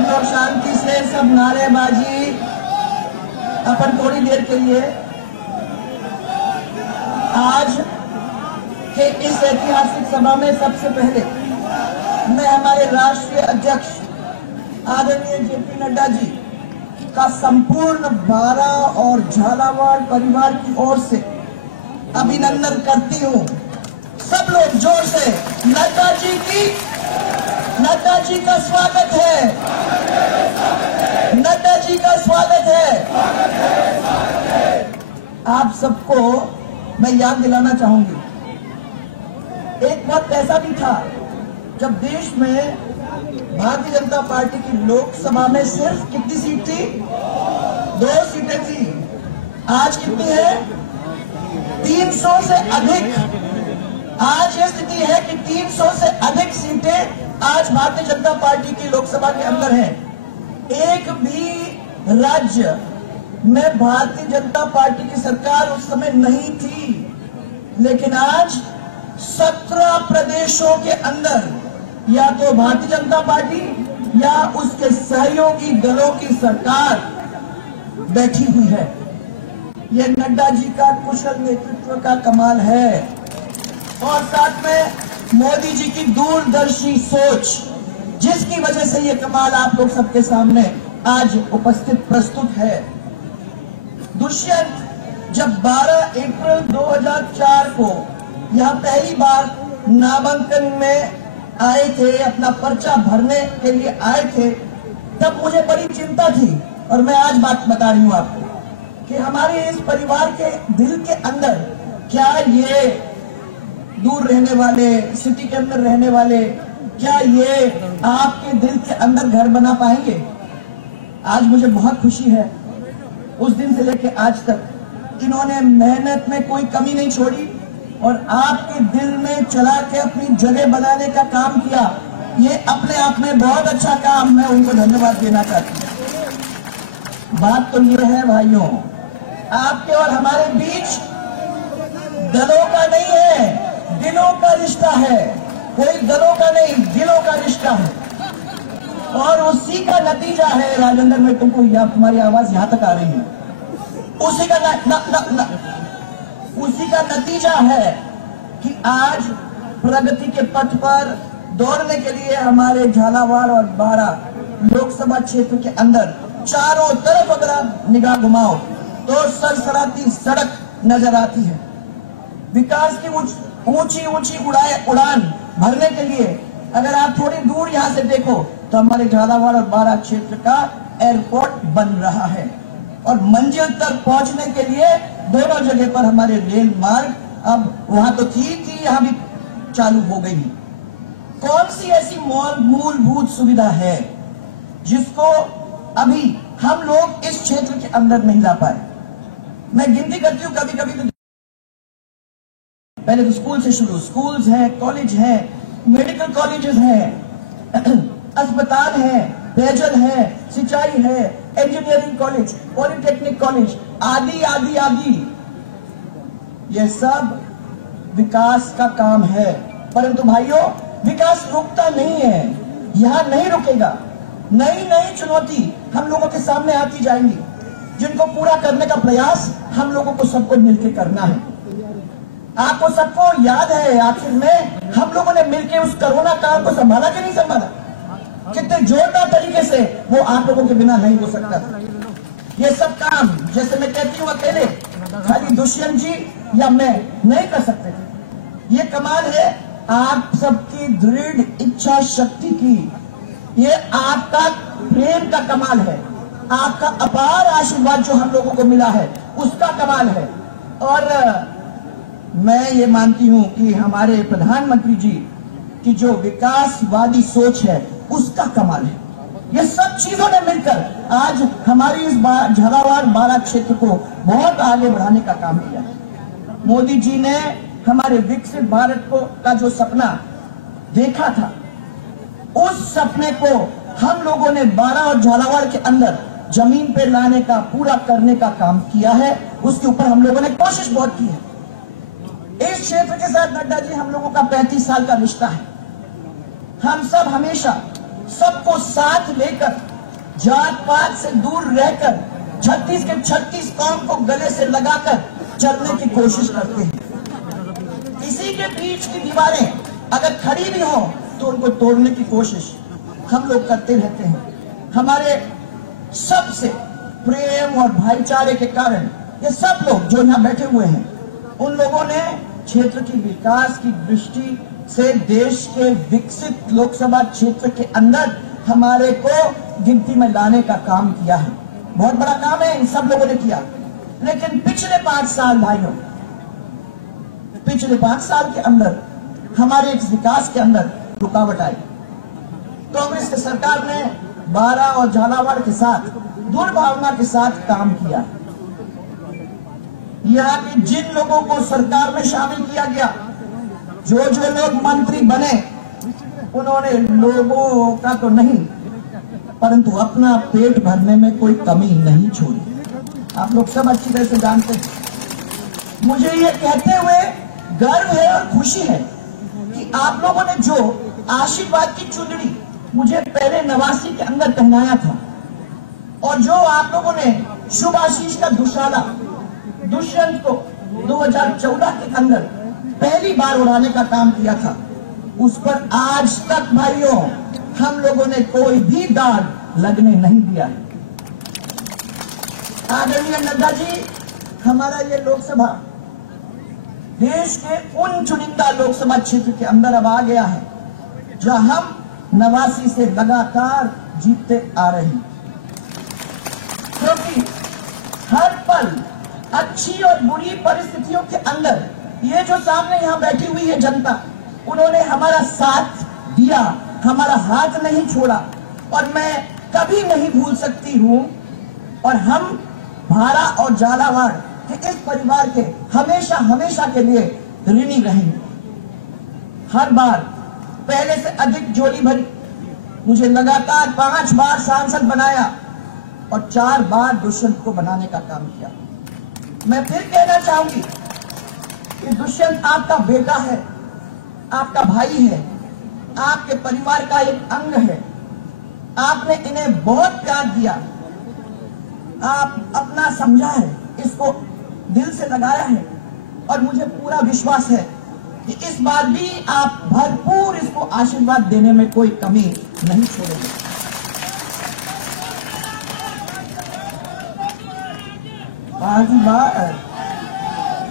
सब लोग शांति से सब नारेबाजी अपन थोड़ी देर के लिए। आज के इस ऐतिहासिक सभा में सबसे पहले मैं हमारे राष्ट्रीय अध्यक्ष आदरणीय जेपी नड्डा जी का संपूर्ण बारा और झालावाड़ परिवार की ओर से अभिनंदन करती हूँ। सब लोग जोर से नड्डा जी का स्वागत है, नड्डा जी का स्वागत है। आप सबको मैं याद दिलाना चाहूंगी, एक वक्त ऐसा भी था जब देश में भारतीय जनता पार्टी की लोकसभा में सिर्फ कितनी सीट थी? 2 सीटें थी। आज कितनी है? 300 से अधिक। आज ये स्थिति है कि 300 से अधिक सीटें आज भारतीय जनता पार्टी की लोकसभा के अंदर है। एक भी राज्य में भारतीय जनता पार्टी की सरकार उस समय नहीं थी, लेकिन आज 17 प्रदेशों के अंदर या तो भारतीय जनता पार्टी या उसके सहयोगी दलों की सरकार बैठी हुई है। यह नड्डा जी का कुशल नेतृत्व का कमाल है और साथ में मोदी जी की दूरदर्शी सोच, जिसकी वजह से ये कमाल आप लोग सबके सामने आज उपस्थित प्रस्तुत है। दुष्यंत जब 12 अप्रैल 2004 को यहाँ पहली बार नामांकन में आए थे, अपना पर्चा भरने के लिए आए थे, तब मुझे बड़ी चिंता थी और मैं आज बात बता रही हूँ आपको कि हमारे इस परिवार के दिल के अंदर क्या ये दूर रहने वाले, सिटी के अंदर रहने वाले, क्या ये आपके दिल के अंदर घर बना पाएंगे? आज मुझे बहुत खुशी है, उस दिन से लेकर आज तक इन्होंने मेहनत में कोई कमी नहीं छोड़ी और आपके दिल में चला के अपनी जगह बनाने का काम किया। ये अपने आप में बहुत अच्छा काम, मैं उनको धन्यवाद देना चाहती हूँ। बात तो ये है भाइयों, आपके और हमारे बीच दलों का नहीं है, दिलों का रिश्ता है। कोई दलों का नहीं, दिलों का रिश्ता है और उसी का नतीजा है। राजेंद्र, में तुमको तुम्हारी आवाज यहां तक आ रही है। उसी का नतीजा है कि आज प्रगति के पथ पर दौड़ने के लिए हमारे झालावाड़ और बारा लोकसभा क्षेत्र के अंदर चारों तरफ अगर आप निगाह घुमाओ तो सरसराती सड़क नजर आती है। विकास की ऊंची ऊंची उड़ान भरने के लिए अगर आप थोड़ी दूर यहां से देखो तो हमारे झालावाड़ और बारा क्षेत्र का एयरपोर्ट बन रहा है और मंजिल तक पहुंचने के लिए दोनों जगह पर हमारे रेल मार्ग, अब वहां तो थी यहां भी चालू हो गई। कौन सी ऐसी मूलभूत सुविधा है जिसको अभी हम लोग इस क्षेत्र के अंदर नहीं ला पाए? मैं गिनती करती हूँ, कभी कभी तो पहले तो स्कूल से शुरू, स्कूल्स हैं, कॉलेज हैं, मेडिकल कॉलेजेस हैं, अस्पताल हैं, पेयजल है, सिंचाई है, इंजीनियरिंग कॉलेज, पॉलिटेक्निक कॉलेज, आदि आदि आदि। यह सब विकास का काम है, परंतु भाइयों विकास रुकता नहीं है, यहां नहीं रुकेगा। नई नई चुनौती हम लोगों के सामने आती जाएंगी, जिनको पूरा करने का प्रयास हम लोगों को सबको मिलकर करना है। आपको सबको याद है आखिर में हम लोगों ने मिलकर उस कोरोना काल को संभाला कि नहीं संभाला? कितने जोरदार तरीके से वो आप लोगों के बिना नहीं हो सकता था। ये सब काम, जैसे मैं कहती हूँ, अकेले खाली दुष्यंत जी या मैं नहीं कर सकते थे। ये कमाल है आप सबकी दृढ़ इच्छा शक्ति की, ये आपका प्रेम का कमाल है, आपका अपार आशीर्वाद जो हम लोगों को मिला है उसका कमाल है। और मैं ये मानती हूं कि हमारे प्रधानमंत्री जी की जो विकासवादी सोच है उसका कमाल है। ये सब चीजों ने मिलकर आज हमारी इस झालावाड़ बारा क्षेत्र को बहुत आगे बढ़ाने का काम किया है। मोदी जी ने हमारे विकसित भारत को का जो सपना देखा था, उस सपने को हम लोगों ने बारा और झालावाड़ के अंदर जमीन पे लाने का, पूरा करने का काम किया है। उसके ऊपर हम लोगों ने कोशिश बहुत की है। इस क्षेत्र के साथ नड्डा जी हम लोगों का 35 साल का रिश्ता है। हम सब हमेशा सबको साथ लेकर जात पात से दूर रहकर 36 के 36 कौम को गले से लगाकर चलने की कोशिश करते हैं। किसी के बीच की दीवारें अगर खड़ी भी हो तो उनको तोड़ने की कोशिश हम लोग करते रहते हैं। हमारे सबसे प्रेम और भाईचारे के कारण ये सब लोग जो यहाँ बैठे हुए हैं, उन लोगों ने क्षेत्र की विकास की दृष्टि से देश के विकसित लोकसभा क्षेत्र के अंदर हमारे को गिनती में लाने का काम किया है। बहुत बड़ा काम है, इन सब लोगों ने किया। लेकिन पिछले 5 साल भाइयों, पिछले 5 साल के अंदर हमारे इस विकास के अंदर रुकावट आई। कांग्रेस की सरकार ने बारा और झालावाड़ के साथ दुर्भावना के साथ काम किया। यहाँ के जिन लोगों को सरकार में शामिल किया गया, जो लोग मंत्री बने, उन्होंने लोगों का तो नहीं परंतु अपना पेट भरने में कोई कमी नहीं छोड़ी। आप लोग सब अच्छी तरह से जानते हैं। मुझे ये कहते हुए गर्व है और खुशी है कि आप लोगों ने जो आशीर्वाद की चुनरी मुझे पहले 89 के अंदर पहनाया था और जो आप लोगों ने शुभ आशीष का दुशाला दुष्यंत को 2014 के अंदर पहली बार उड़ाने का काम किया था, उस पर आज तक भाइयों हम लोगों ने कोई भी दाग लगने नहीं दिया। आदरणीय नड्डा जी, हमारा ये लोकसभा देश के उन चुनिंदा लोकसभा क्षेत्र के अंदर अब आ गया है जहां हम 89 से लगातार जीतते आ रहे हैं, क्योंकि हर पल अच्छी और बुरी परिस्थितियों के अंदर ये जो सामने यहां बैठी हुई है जनता, उन्होंने हमारा साथ दिया, हमारा हाथ नहीं छोड़ा और मैं कभी नहीं भूल सकती हूं। और हम भारा और झालावाड़ के इस परिवार के हमेशा हमेशा के लिए ऋणी रहेंगे। हर बार पहले से अधिक झोली भरी, मुझे लगातार 5 बार सांसद बनाया और 4 बार दुष्यंत को बनाने का काम किया। मैं फिर कहना चाहूंगी कि दुष्यंत आपका बेटा है, आपका भाई है, आपके परिवार का एक अंग है। आपने इन्हें बहुत प्यार दिया, आप अपना समझा है, इसको दिल से लगाया है और मुझे पूरा विश्वास है कि इस बार भी आप भरपूर इसको आशीर्वाद देने में कोई कमी नहीं छोड़ेंगे।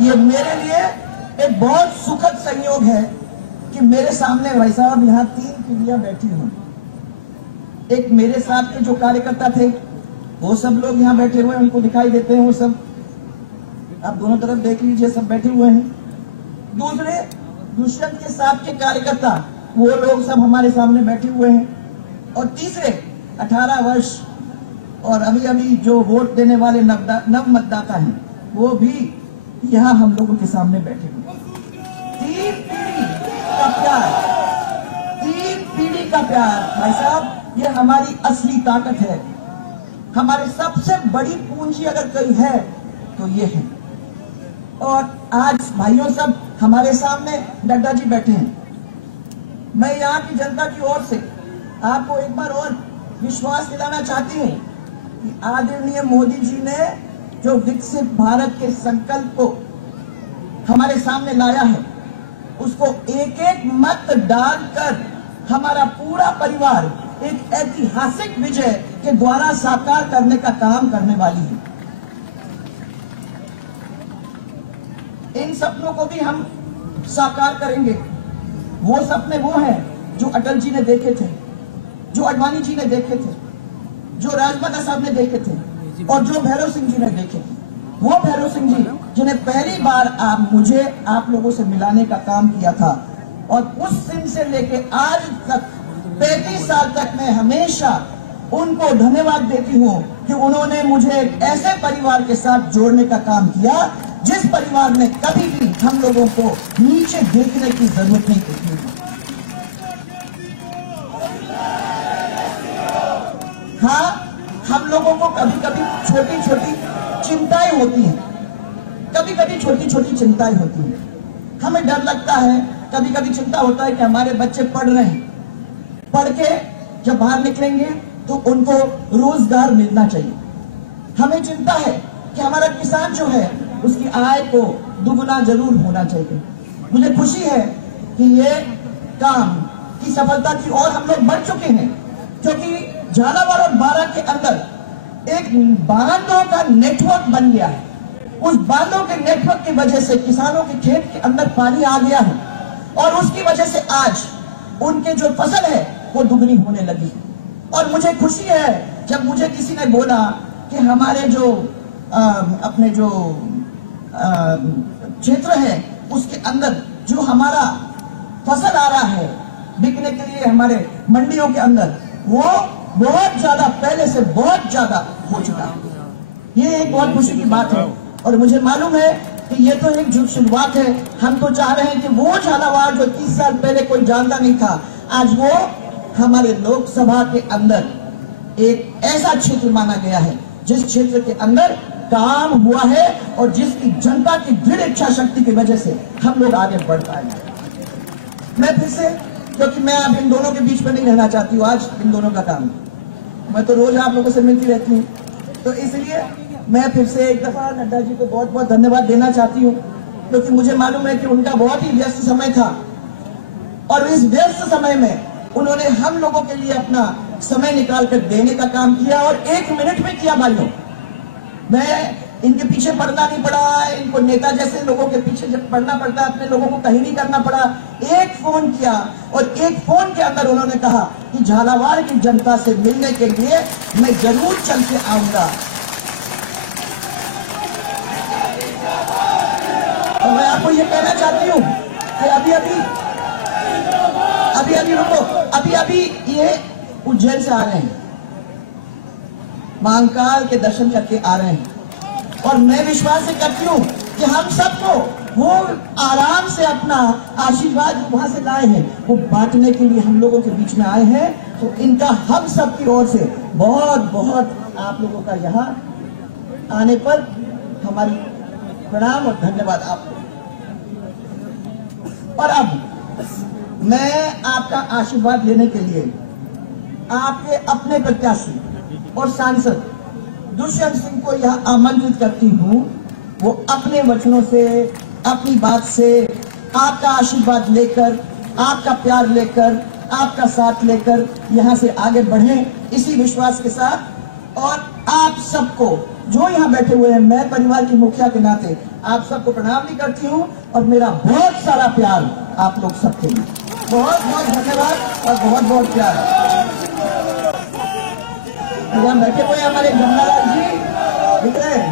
ये मेरे लिए एक बहुत सुखद संयोग है कि मेरे सामने भाई साहब यहाँ 3 पीढ़ियां बैठी हुई। एक मेरे साथ के जो कार्यकर्ता थे वो सब लोग यहाँ बैठे हुए हैं, उनको दिखाई देते हैं, वो सब आप दोनों तरफ देख लीजिए, सब बैठे हुए हैं। दूसरे दुष्यंत के साथ के कार्यकर्ता वो लोग सब हमारे सामने बैठे हुए हैं। और तीसरे 18 वर्ष और अभी अभी जो वोट देने वाले नव मतदाता हैं, वो भी यहाँ हम लोगों के सामने बैठे हुए। 3 पीढ़ी का प्यार, 3 पीढ़ी का प्यार भाई साहब, ये हमारी असली ताकत है। हमारी सबसे बड़ी पूंजी अगर कोई है तो ये है। और आज भाइयों सब हमारे सामने नड्डा जी बैठे हैं। मैं यहाँ की जनता की ओर से आपको एक बार और विश्वास दिलाना चाहती हूँ कि आदरणीय मोदी जी ने जो विकसित भारत के संकल्प को हमारे सामने लाया है, उसको एक एक मत डालकर हमारा पूरा परिवार एक ऐतिहासिक विजय के द्वारा साकार करने का काम करने वाली है। इन सपनों को भी हम साकार करेंगे। वो सपने वो हैं जो अटल जी ने देखे थे, जो अडवाणी जी ने देखे थे, जो राजमाता साहब ने देखे थे और जो भैरव सिंह जी ने देखे थे। वो भैरव सिंह जी जिन्हें पहली बार मुझे आप लोगों से मिलाने का काम किया था और उस दिन से लेके आज तक 35 साल तक मैं हमेशा उनको धन्यवाद देती हूँ कि उन्होंने मुझे एक ऐसे परिवार के साथ जोड़ने का काम किया जिस परिवार में कभी भी हम लोगों को नीचे देखने की जरूरत नहीं होती। हाँ, हम लोगों को कभी कभी छोटी छोटी चिंताएं होती हैं, कभी कभी छोटी छोटी चिंताएं होती हैं। हमें डर लगता है, कभी कभी चिंता होता है कि हमारे बच्चे पढ़ रहे हैं, पढ़ के जब बाहर निकलेंगे तो उनको रोजगार मिलना चाहिए। हमें चिंता है कि हमारा किसान जो है उसकी आय को दुगुना जरूर होना चाहिए। मुझे खुशी है कि ये काम की सफलता की ओर हम लोग बढ़ चुके हैं, क्योंकि झालावाड़ और बारां के अंदर एक बांधों का नेटवर्क बन गया है। उस बांधों के नेटवर्क की वजह से किसानों के खेत के अंदर पानी आ गया है और उसकी वजह से आज उनके जो फसल है वो दुगनी होने लगी। और मुझे खुशी है जब मुझे किसी ने बोला कि हमारे जो अपने जो क्षेत्र है उसके अंदर जो हमारा फसल आ रहा है बिकने के लिए हमारे मंडियों के अंदर, वो बहुत ज्यादा पहले से बहुत ज्यादा हो चुका है। ये एक बहुत खुशी की बात है और मुझे मालूम है कि ये तो एक शुरुआत है। हम तो चाह रहे हैं कि वो झालावाड़ जो 30 साल पहले कोई जानता नहीं था, आज वो हमारे लोकसभा के अंदर एक ऐसा क्षेत्र माना गया है जिस क्षेत्र के अंदर काम हुआ है और जिसकी जनता की दृढ़ इच्छा शक्ति की वजह से हम लोग आगे बढ़ पाए। मैं फिर से, क्योंकि मैं अब इन दोनों के बीच में नहीं रहना चाहती हूँ, आज इन दोनों का काम, मैं तो रोज आप लोगों से मिलती रहती हूँ, तो इसलिए मैं फिर से एक दफा नड्डा जी को बहुत बहुत धन्यवाद देना चाहती हूँ, क्योंकि मुझे मालूम है कि उनका बहुत ही व्यस्त समय था और इस व्यस्त समय में उन्होंने हम लोगों के लिए अपना समय निकाल कर देने का काम किया और 1 मिनट में किया। भाइयों, मैं इनके पीछे पड़ना नहीं पड़ा, इनको नेता जैसे लोगों के पीछे जब पड़ना पड़ता है, अपने लोगों को कहीं नहीं करना पड़ा। एक फोन किया और एक फोन के अंदर उन्होंने कहा कि झालावाड़ की जनता से मिलने के लिए मैं जरूर चल के आऊंगा। और मैं आपको ये कहना चाहती हूँ कि अभी ये उज्जैन से आ रहे हैं, महाकाल के दर्शन करके आ रहे हैं और मैं विश्वास से करती हूँ कि हम सबको वो आराम से अपना आशीर्वाद वहां से लाए हैं वो बांटने के लिए हम लोगों के बीच में आए हैं। तो इनका हम सब की ओर से बहुत बहुत आप लोगों का यहाँ आने पर हमारी प्रणाम और धन्यवाद आपको। और अब मैं आपका आशीर्वाद लेने के लिए आपके अपने प्रत्याशी और सांसद दुष्यंत सिंह को यह आमंत्रित करती हूँ, वो अपने वचनों से, अपनी बात से आपका आशीर्वाद लेकर, आपका प्यार लेकर, आपका साथ लेकर यहाँ से आगे बढ़े, इसी विश्वास के साथ। और आप सबको जो यहाँ बैठे हुए हैं, मैं परिवार की मुखिया के नाते आप सबको प्रणाम भी करती हूँ और मेरा बहुत सारा प्यार आप लोग सबके लिए। बहुत बहुत धन्यवाद और बहुत बहुत प्यार। यहाँ बैठे हुए हमारे जमनालाल जी दिख रहे हैं,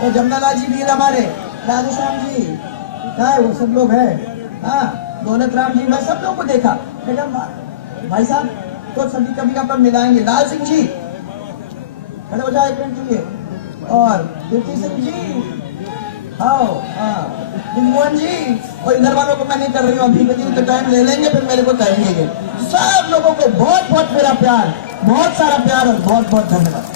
तो जमनालाल जी भी हमारे, राधेश्याम जी है, वो सब लोग हैं। हाँ, दौलत राम जी, मैं सब लोगों को देखा। भाई साहब तो सभी कभी अपन मिलाएंगे। लाल सिंह जी खड़े हो जाए एक मिनट के लिए, और कीर्ति सिंह जी, हाँ, मोहन जी, और इधर वालों को मैं नहीं कर रही हूँ अभी, तो टाइम ले लेंगे फिर मेरे को कहेंगे। सब लोगों को बहुत बहुत मेरा प्यार, बहुत सारा प्यार और बहुत बहुत धन्यवाद।